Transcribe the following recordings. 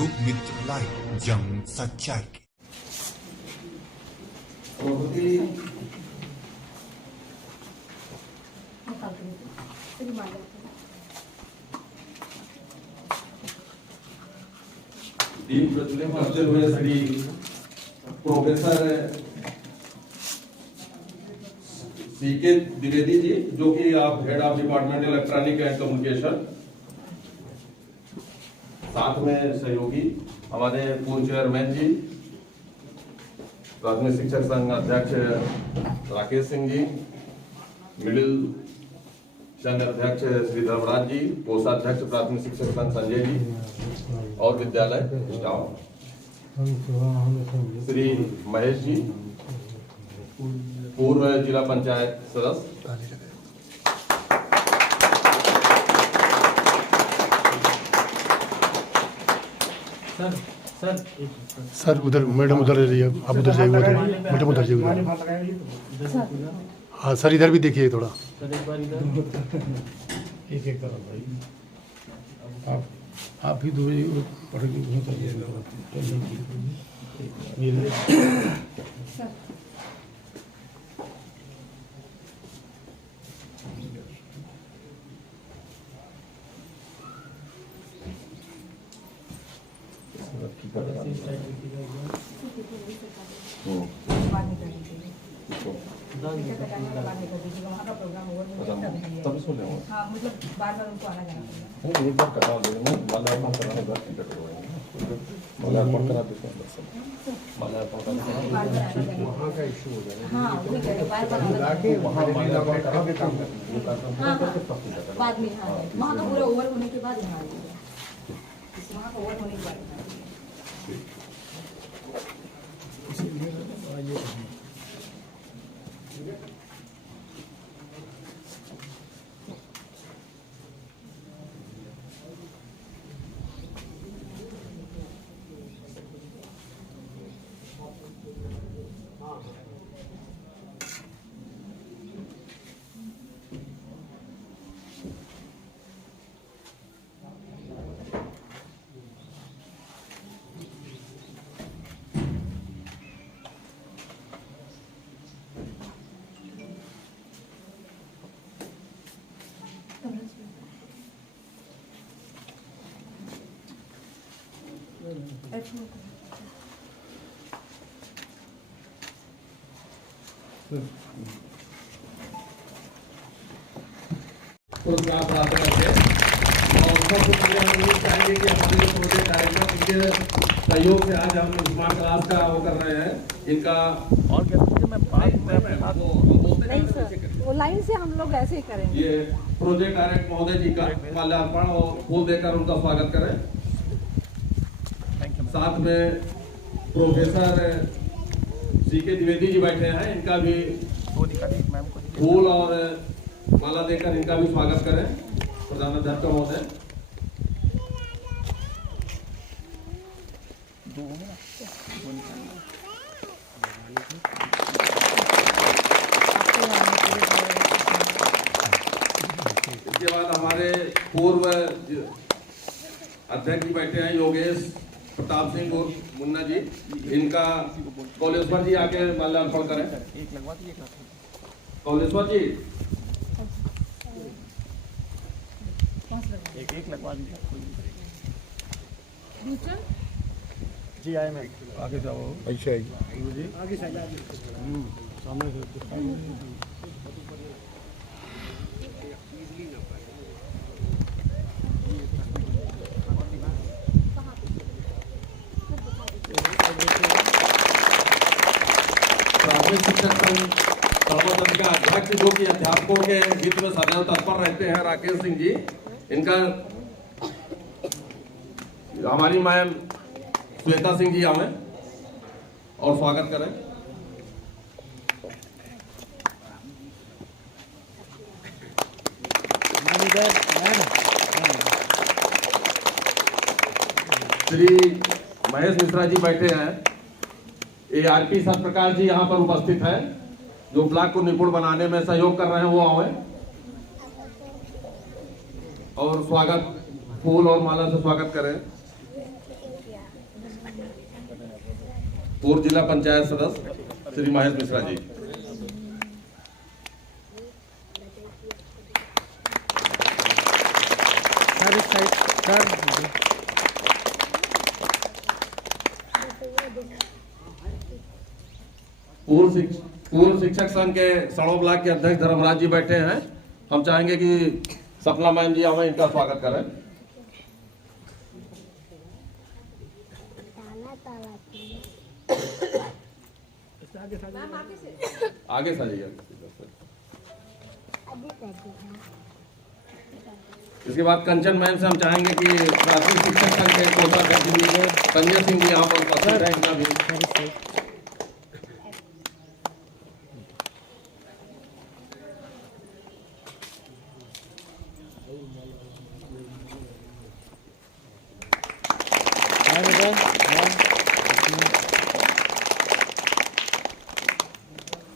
लोक मित्र लाइव, जंग सच्चाई की। दीप प्रज्वलन करते हुए श्री प्रोफेसर सीके द्विवेदी जी, जो कि आप head of department electronic and communication, साथ में सहयोगी हमारे पूर्व चेयरमैन जी, प्राथमिक शिक्षक संघ अध्यक्ष राकेश सिंह जी, मिडिल संघ अध्यक्ष श्री धर्मराज जी, कोषाध्यक्ष प्राथमिक शिक्षक संघ संजय जी और विद्यालय स्टाफ श्री महेश जी, पूर्व जिला पंचायत सदस्य, सर उधर मैडम उधर रहिए, आप उधर जाइए, उधर मैडम उधर जाइए उधर। हाँ सर इधर भी देखिए थोड़ा, एक एक तरफ भाई, आप भी दूर तब सुन ले, हाँ मतलब बार-बार उनको आना जाना पड़ेगा। एक बार कटा लेंगे, माल्यार्पण कराने बाद टिकट करवाएंगे, माल्यार्पण करा देते हैं बस, माल्यार्पण कराने वहाँ का इशू हो जाएगा। हाँ वही कह रहे बार-बार वहाँ माल्यार्पण करा देते हैं, ये कार्यक्रम हाँ करके तब टिकट करवाएंगे। बाद में हाँ वहाँ का पूरा ओवर होने के बाद यहाँ आएंगे, वहाँ का ओवर होने के बाद यहाँ आएंगे। पुरस्कार प्राप्त करके और सबसे पहले हम ये चाहेंगे कि हमारे जो प्रोजेक्ट डायरेक्टर, इनके सहयोग से आज हम स्मार्ट क्लास का वो कर रहे हैं, इनका और क्या नहीं सर, वो लाइन से हम लोग ऐसे ही करेंगे। ये प्रोजेक्ट डायरेक्टर महोदय जी का माल्यार्पण और फूल देकर उनका स्वागत करें। साथ में प्रोफेसर सीके द्विवेदी जी बैठे हैं, इनका भी फूल और माला देकर इनका भी स्वागत करें। प्रधानाध्यक्ष महोदय, इसके बाद हमारे पूर्व अध्यक्ष जी बैठे हैं, योगेश प्रताप सिंह और मुन्ना जी, इनका कौलेश्वर जी आके माल्यार्पण करें। कौलेश्वर जी एक लगवा दीजिए जी, आए मैं आगे जाओ, ऐसे जी आगे सामने प्राथमिक शिक्षक संघ सर्वोदन का अध्यक्ष, जो कि अध्यापकों के हित में सदैव तत्पर रहते हैं, राकेश सिंह जी, इनका हमारी मैम श्वेता सिंह जी आवे और स्वागत करें। श्री महेश मिश्रा जी बैठे हैं, ARP सतप्रकाश जी यहाँ पर उपस्थित है, जो ब्लॉक को निपुण बनाने में सहयोग कर रहे हैं, वो आवे और स्वागत फूल और माला से स्वागत करें। पूर्व जिला पंचायत सदस्य श्री महेश मिश्रा जी। पूर्व शिक्षक संघ के सड़ो ब्लॉक के अध्यक्ष धर्मराज जी बैठे हैं। हम चाहेंगे कि सपना मैम जी हमें इनका स्वागत करें। आगे सजाइए। इसके बाद कंचन मैम से हम चाहेंगे कि प्राथमिक शिक्षक संघ के कोषाध्यक्ष संजय सिंह जी यहाँ पर उपस्थित हैं, इनका भी।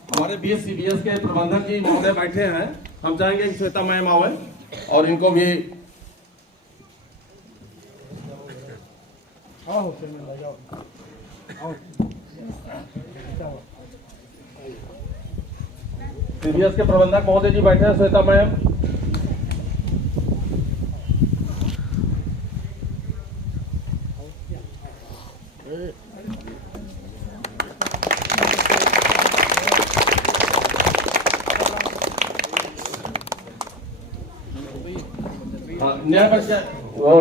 हमारे BSCBS के प्रबंधक जी महोदय बैठे हैं। हम चाहेंगे कि श्वेता मैम आवे और इनको भी CBS के प्रबंधक महोदय जी बैठे हैं, श्वेता मैम।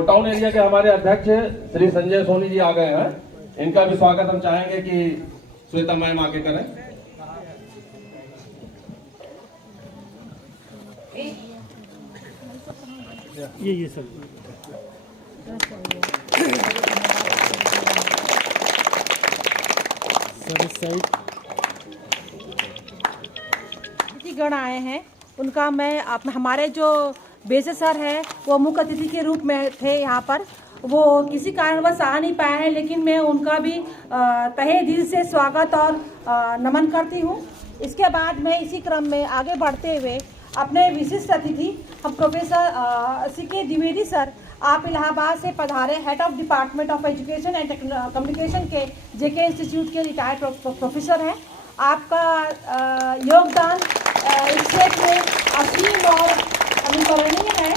टाउन एरिया के हमारे अध्यक्ष श्री संजय सोनी जी आ गए हैं। इनका भी स्वागत हम चाहेंगे कि श्वेता मैम आके करें। ये सर गण आए हैं, उनका मैं हमारे जो बेसे सर है वो मुख्य अतिथि के रूप में थे यहाँ पर। वो किसी कारणवश आ नहीं पाए हैं, लेकिन मैं उनका भी तहे दिल से स्वागत और नमन करती हूँ। इसके बाद मैं इसी क्रम में आगे बढ़ते हुए अपने विशिष्ट अतिथि हम प्रोफेसर CK द्विवेदी सर, आप इलाहाबाद से पधारे, head of department of education and communication के JK इंस्टीट्यूट के रिटायर्ड प्रोफेसर हैं। आपका योगदान इस क्षेत्र में असीम और अनुकरणीय है।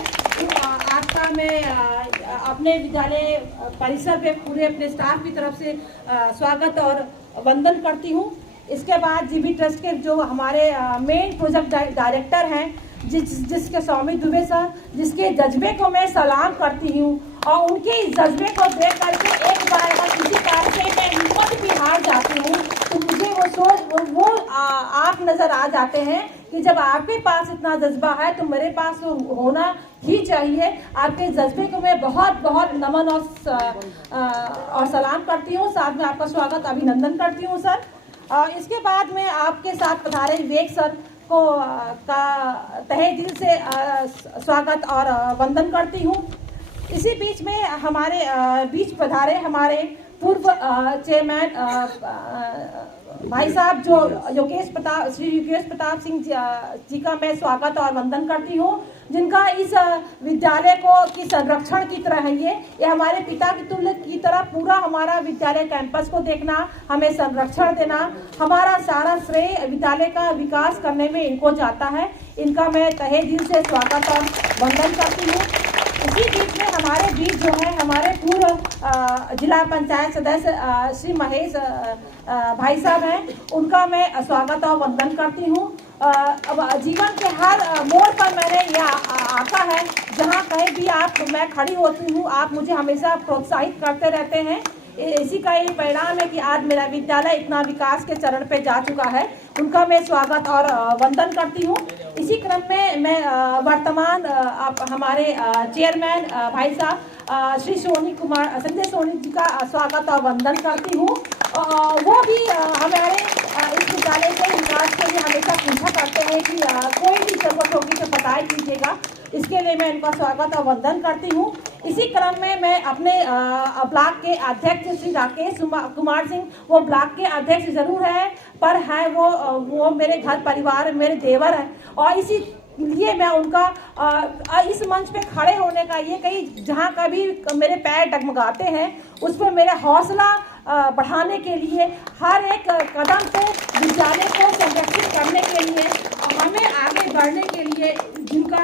आपका मैं अपने विद्यालय परिसर पे पूरे अपने स्टाफ की तरफ से स्वागत और वंदन करती हूँ। इसके बाद जीबी ट्रस्ट के जो हमारे मेन प्रोजेक्ट डायरेक्टर हैं, जिसके स्वामी दुबे सर, जिसके जज्बे को मैं सलाम करती हूँ और उनके इस जज्बे को देख करके एक बार किसी कारण से मैं हिम्मत भी हार जाती हूँ, तो मुझे वो आप नज़र आ जाते हैं कि जब आपके पास इतना जज्बा है तो मेरे पास होना ही चाहिए। आपके जज्बे को मैं बहुत बहुत नमन और सलाम करती हूँ, साथ में आपका स्वागत अभिनंदन करती हूँ सर। इसके बाद में आपके साथ पधारे विवेक सर को का तहे दिल से स्वागत और वंदन करती हूँ। इसी बीच में हमारे बीच पधारे हमारे पूर्व चेयरमैन भाई साहब जो श्री योगेश प्रताप सिंह जी का मैं स्वागत और वंदन करती हूँ, जिनका इस विद्यालय की संरक्षण की तरह है। ये हमारे पिता की तुल्य की तरह पूरा हमारा विद्यालय कैंपस को देखना, हमें संरक्षण देना, हमारा सारा श्रेय विद्यालय का विकास करने में इनको जाता है। इनका मैं तहे दिल से स्वागत और वंदन करती हूँ। इसी बीच में हमारे बीच जो है हमारे पूर्व जिला पंचायत सदस्य श्री महेश भाई साहब हैं, उनका मैं स्वागत और वंदन करती हूँ। अब जीवन के हर मोड़ पर मैंने यह आता है, जहाँ कहीं भी मैं खड़ी होती हूँ, आप मुझे हमेशा प्रोत्साहित करते रहते हैं। इसी का ये परिणाम है कि आज मेरा विद्यालय इतना विकास के चरण पे जा चुका है। उनका मैं स्वागत और वंदन करती हूँ। इसी क्रम में मैं वर्तमान हमारे चेयरमैन भाई साहब श्री संजय सोनी जी का स्वागत और वंदन करती हूँ। वो भी हमारे इस विद्यालय के विकास के लिए हमेशा पूछा करते हैं कि कोई भी जरूरत होगी तो बताया कीजिएगा। इसके लिए मैं इनका स्वागत और वंदन करती हूँ। इसी क्रम में मैं अपने ब्लॉक के अध्यक्ष श्री राकेश कुमार सिंह, वो ब्लॉक के अध्यक्ष जरूर है पर है वो मेरे घर परिवार मेरे देवर हैं, और इसी लिए मैं उनका इस मंच पे खड़े होने का ये कहीं जहाँ कभी मेरे पैर डगमगाते हैं उस पर मेरा हौसला बढ़ाने के लिए, हर एक कदम पे विद्यालय को संरक्षित करने के लिए, हमें आगे बढ़ने के लिए जिनका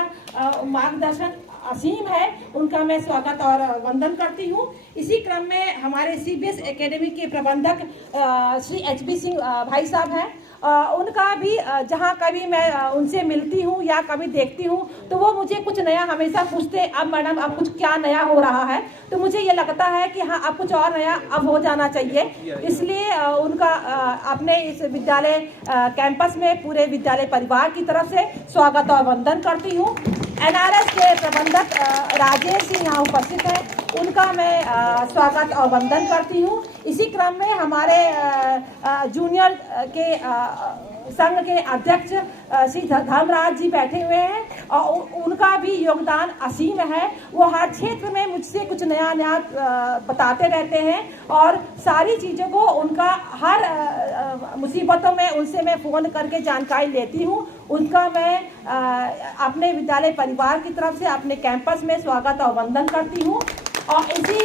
मार्गदर्शन असीम है, उनका मैं स्वागत और वंदन करती हूँ। इसी क्रम में हमारे CBS एकेडमी के प्रबंधक श्री HB सिंह भाई साहब हैं, उनका भी जहाँ कभी मैं उनसे मिलती हूँ या कभी देखती हूँ तो वो मुझे कुछ नया हमेशा पूछते, अब मैडम अब कुछ क्या नया हो रहा है, तो मुझे ये लगता है कि हाँ अब कुछ और नया अब हो जाना चाहिए। इसलिए उनका अपने इस विद्यालय कैंपस में पूरे विद्यालय परिवार की तरफ से स्वागत और वंदन करती हूँ। NRS के प्रबंधक राजेश सिंह यहाँ उपस्थित हैं, उनका मैं स्वागत और वंदन करती हूँ। इसी क्रम में हमारे जूनियर के संघ के अध्यक्ष श्री धर्मराज जी बैठे हुए हैं और उनका भी योगदान असीम है। वो हर क्षेत्र में मुझसे कुछ नया नया बताते रहते हैं और सारी चीज़ों को उनका हर मुसीबतों में उनसे मैं फ़ोन करके जानकारी लेती हूँ। उनका मैं अपने विद्यालय परिवार की तरफ से अपने कैंपस में स्वागत और वंदन करती हूँ। और इसी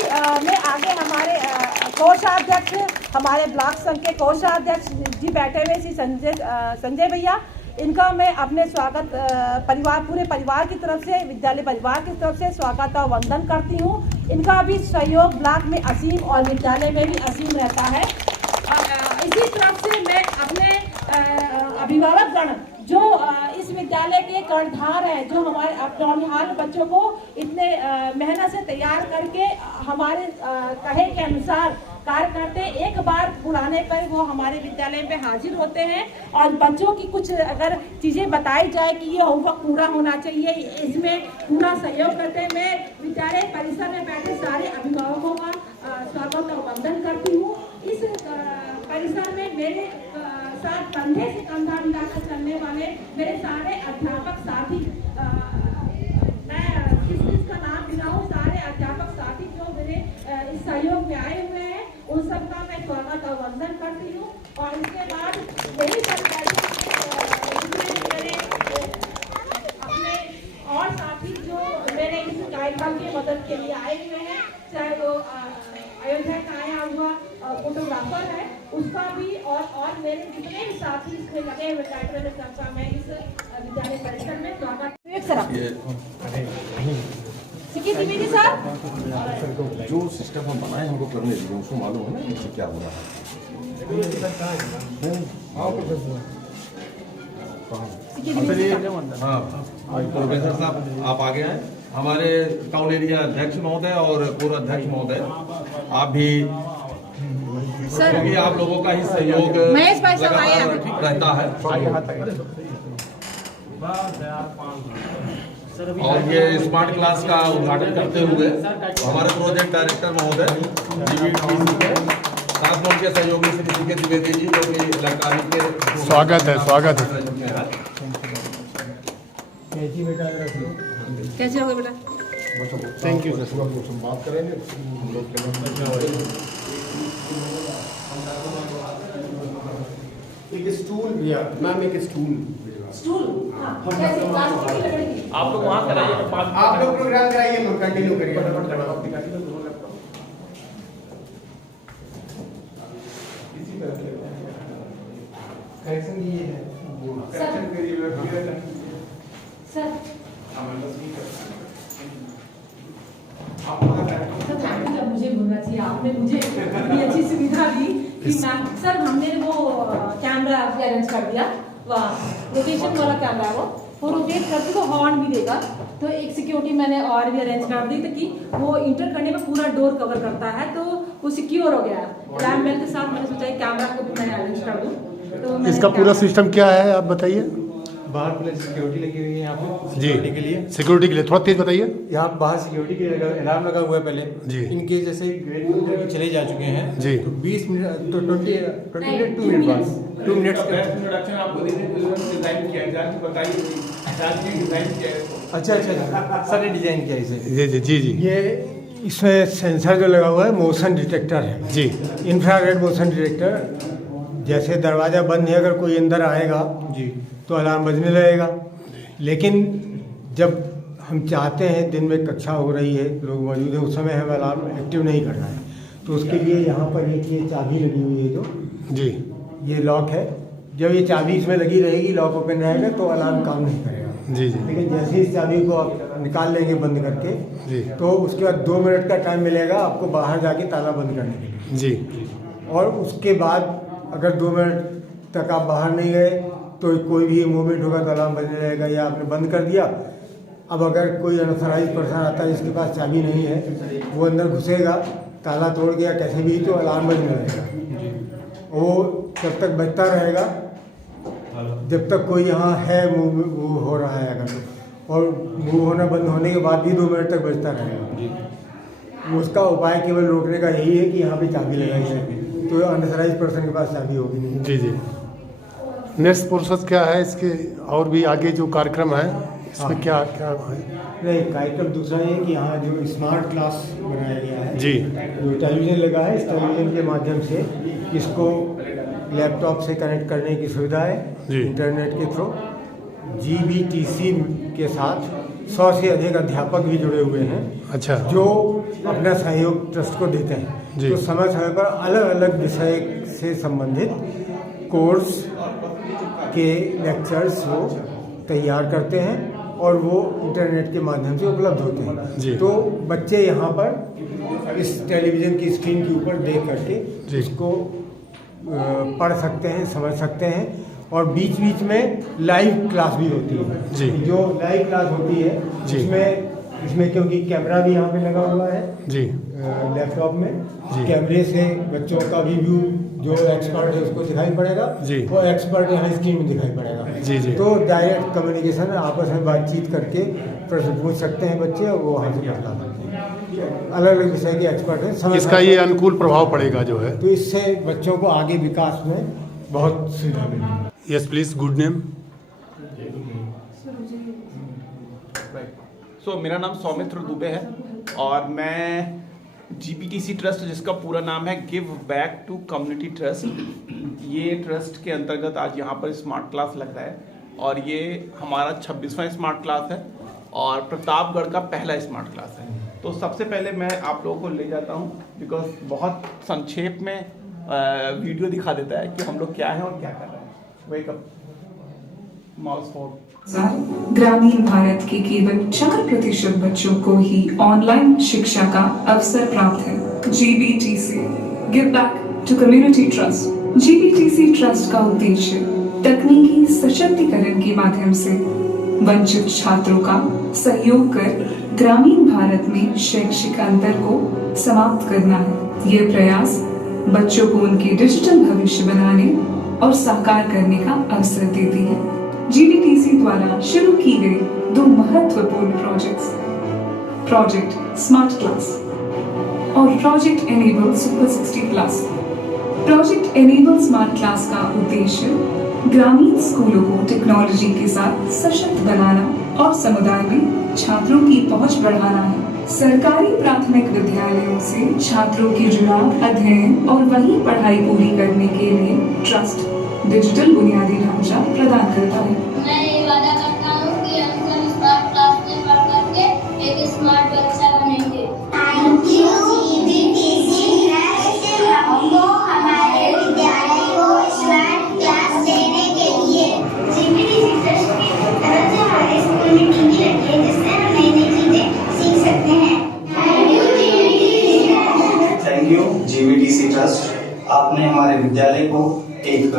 में आगे हमारे कोषाध्यक्ष, हमारे ब्लॉक संघ के कोषाध्यक्ष जी बैठे हुए श्री संजय भैया, इनका मैं अपने स्वागत पूरे परिवार की तरफ से, विद्यालय परिवार की तरफ से स्वागत और वंदन करती हूँ। इनका भी सहयोग ब्लॉक में असीम और विद्यालय में भी असीम रहता है। इसी तरफ से मैं अपने अभिभावक गण जो इस विद्यालय के कर्णधार हैं, जो हमारे नौनिहाल बच्चों को इतने मेहनत से तैयार करके हमारे कहे के अनुसार कार्य करते, एक बार बुलाने पर वो हमारे विद्यालय में हाजिर होते हैं और बच्चों की कुछ अगर चीज़ें बताई जाए कि ये होमवर्क पूरा होना चाहिए, इसमें पूरा सहयोग करते हैं। मैं विद्यालय परिसर में बैठे सारे अभिभावकों का स्वागत और वंदन करती हूँ। इस परिसर में मेरे साथ कंधे से कंधा मिलाकर चलने वाले मेरे सारे अध्यापक साथी, मैं किसका नाम गिनाऊं, सारे अध्यापक साथी जो मेरे इस सहयोग में आए हुए हैं, उन सबका मैं स्वागत और वंदन करती हूँ। और इसके बाद यही सब मेरे अपने और साथी जो मेरे इस कार्यक्रम की मदद के लिए आए हुए हैं, चाहे वो अयोध्या का आया हुआ फोटोग्राफर है, उसका भी और मेरे जितने भी साथी इसमें लगे हुए कार्यक्रम सबका मैं इस विद्यालय परिसर में स्वागत। द्विवेदी साहब, जो सिस्टम हम बनाए हमको करने दीजिए, उसको मालूम है ना इससे क्या हो रहा है। हाँ प्रोफेसर साहब आप आगे आए, हमारे टाउन एरिया अध्यक्ष महोदय और पूर्व अध्यक्ष महोदय, आप भी, क्योंकि आप लोगों का ही सहयोग रहता है। और ये स्मार्ट क्लास का उद्घाटन करते हुए हमारे प्रोजेक्ट डायरेक्टर महोदय साथ में उनके सहयोगी श्री CK द्विवेदी जी, जो कि इलेक्ट्रॉनिक के स्वागत है, स्वागत है। कैसे होगा बेटा? Thank you sir. बात करेंगे हम लोग एक स्टूल भैया मैम, एक स्टूल आप लोग वहाँ कराइए, आप लोग प्रोग्राम कराइए, हम कंटिन्यू करिए। करेक्शन ये है सर, मुझे बोलना चाहिए, आपने मुझे इतनी अच्छी सुविधा दी कि मैं सर हमने वो कैमरा भी अरेंज कर दिया, रोटेशन वाला कैमरा वो रोटेट करके वो हॉर्न भी देगा, तो एक सिक्योरिटी मैंने और भी अरेंज कर दी ताकि वो इंटर करने में पूरा डोर कवर करता है, तो वो सिक्योर हो गया। रैम बेल के साथ मैंने सोचा कैमरा को भी मैं अरेंज कर दूँ। तो इसका पूरा सिस्टम क्या है आप बताइए। बाहर पुलिस सिक्योरिटी लगी हुई है यहाँ पे जी, सिक्योरिटी के लिए। सिक्योरिटी के लिए थोड़ा तेज बताइए। यहाँ बाहर सिक्योरिटी के अलार्म लगा हुआ है पहले जी। इनके जैसे गेट चले जा चुके हैं जी, तो 20 मिनट तो 20 मिनट 2 मिनट बाद 2 मिनट्स का इंट्रोडक्शन आपको डिजाइन किया जाए, बताइए डिजाइन किया है। अच्छा सर ने डिजाइन किया इसे। जी जी जी जी, ये इसमें सेंसर जो लगा हुआ है मोशन डिटेक्टर है जी, इंफ्रारेड मोशन डिटेक्टर। जैसे दरवाज़ा बंद है, अगर कोई अंदर आएगा जी तो अलार्म बजने लगेगा, लेकिन जब हम चाहते हैं दिन में कक्षा हो रही है, लोग मौजूद हैं, उस समय हमें अलार्म एक्टिव नहीं करना है, तो उसके लिए यहाँ पर एक ये चाबी लगी हुई है जो जी ये लॉक है। जब ये चाबी इसमें लगी रहेगी, लॉक ओपन रहेगा तो अलार्म काम नहीं करेगा। जी जी लेकिन जैसे ही इस चाबी को आप निकाल लेंगे बंद करके, जी तो उसके बाद 2 मिनट का टाइम मिलेगा आपको बाहर जाके ताला बंद करने के लिए। जी और उसके बाद अगर 2 मिनट तक आप बाहर नहीं गए तो कोई भी मूवमेंट होगा तो अलार्म बजने रहेगा, या आपने बंद कर दिया। अब अगर कोई अनऑथराइज्ड पर्सन आता है जिसके पास चाबी नहीं है, वो अंदर घुसेगा, ताला तोड़ गया कैसे भी, तो अलार्म बजने लगेगा। वो तब तक बजता रहेगा जब तक कोई यहाँ है मूव हो रहा है अगर, और मूव होना बंद होने के बाद भी 2 मिनट तक बजता रहेगा। उसका उपाय केवल रोकने का यही है कि यहाँ पे चाबी लगाई जाए, तो अनऑथराइज्ड पर्सन के पास चाबी होगी नहीं। जी जी। नेक्स्ट प्रोसेस क्या है इसके, और भी आगे जो कार्यक्रम है इसमें क्या क्या है? नहीं, कार्यक्रम दूसरा ये कि यहाँ जो स्मार्ट क्लास बनाया गया है, जी जो टेलीविज़न लगा है, इस टेलीविज़न के माध्यम से इसको लैपटॉप से कनेक्ट करने की सुविधा है जी। इंटरनेट के थ्रू। GBTC के साथ 100 से अधिक अध्यापक भी जुड़े हुए हैं, अच्छा जो अपना सहयोग ट्रस्ट को देते हैं। जी। तो समय समय पर अलग अलग विषय से संबंधित कोर्स के लेक्चर्स वो तैयार करते हैं और वो इंटरनेट के माध्यम से उपलब्ध होते जी। हैं। तो बच्चे यहाँ पर इस टेलीविज़न की स्क्रीन के ऊपर देख करके जी। इसको पढ़ सकते हैं, समझ सकते हैं। और बीच बीच में लाइव क्लास भी होती है। जी। जो लाइव क्लास होती है जी। इसमें क्योंकि कैमरा भी यहाँ पे लगा हुआ है जी लैपटॉप में, जी। कैमरे से बच्चों का भी व्यू जो एक्सपर्ट है उसको दिखाई पड़ेगा, जी। वो एक्सपर्ट यहाँ स्क्रीन में दिखाई पड़ेगा। जी जी। तो डायरेक्ट कम्युनिकेशन, आपस में बातचीत करके प्रश्न पूछ सकते हैं बच्चे, और वो वहाँ से पढ़ा सकते हैं। अलग अलग विषय के एक्सपर्ट हैं। इसका ये अनुकूल प्रभाव पड़ेगा जो है। तो इससे बच्चों को आगे विकास में बहुत सुविधा मिलेगी। Yes please, good name. मेरा नाम सौमित्र दुबे है और मैं GBTC ट्रस्ट, जिसका पूरा नाम है give back to community trust, ये ट्रस्ट के अंतर्गत आज यहाँ पर स्मार्ट क्लास लग रहा है और ये हमारा 26वां स्मार्ट क्लास है और प्रतापगढ़ का पहला स्मार्ट क्लास है। तो सबसे पहले मैं आप लोगों को ले जाता हूँ, बिकॉज बहुत संक्षेप में वीडियो दिखा देता है कि हम लोग क्या हैं और क्या कर रहे हैं। Welcome mouse phone. ग्रामीण भारत के केवल 4% बच्चों को ही ऑनलाइन शिक्षा का अवसर प्राप्त है। GBTC give back to community trust. GBTC trust का उद्देश्य तकनीकी सशक्तिकरण के माध्यम से वंचित छात्रों का सहयोग कर ग्रामीण भारत में शैक्षिक अंतर को समाप्त करना है। ये प्रयास बच्चों को उनके डिजिटल भविष्य बनाने और साकार करने का अवसर देती है। GBTC द्वारा शुरू की गई 2 महत्वपूर्ण प्रोजेक्ट्स, प्रोजेक्ट स्मार्ट क्लास और project enable super 60+। Project enable smart class का उद्देश्य ग्रामीण स्कूलों को टेक्नोलॉजी के साथ सशक्त बनाना और समुदाय में छात्रों की पहुंच बढ़ाना है। सरकारी प्राथमिक विद्यालयों से छात्रों की जुड़ाव, अध्ययन और वहीं पढ़ाई पूरी करने के लिए ट्रस्ट डिजिटल बुनियादी ढांचा प्रदान करता है। मैं ये वादा करता हूँ कि हम सब स्मार्ट क्लास में पढ़ करके एक स्मार्ट बच्चा बनेंगे। थैंक यू GBTC ट्रस्ट हमको हमारे विद्यालय को स्मार्ट क्लास देने के लिए। GBTC ट्रस्ट की तरफ से हमारे स्कूल में टीवी लगी है जिससे हम नई नई चीजें सीख सकते हैं। थैंक यू GBTC ट्रस्ट, आपने हमारे विद्यालय को एक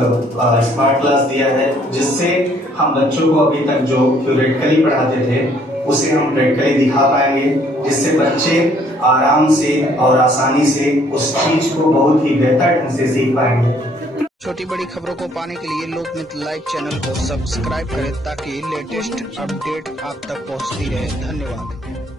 स्मार्ट क्लास दिया है, जिससे हम बच्चों को अभी तक जो थ्योरेटिकली पढ़ाते थे उसे हम प्रैक्टिकली दिखा पाएंगे, जिससे बच्चे आराम से और आसानी से उस चीज को बहुत ही बेहतर ढंग से सीख पाएंगे। छोटी बड़ी खबरों को पाने के लिए लोकमित्र लाइव चैनल को सब्सक्राइब करें ताकि लेटेस्ट अपडेट आप तक पहुंचती रहे। धन्यवाद।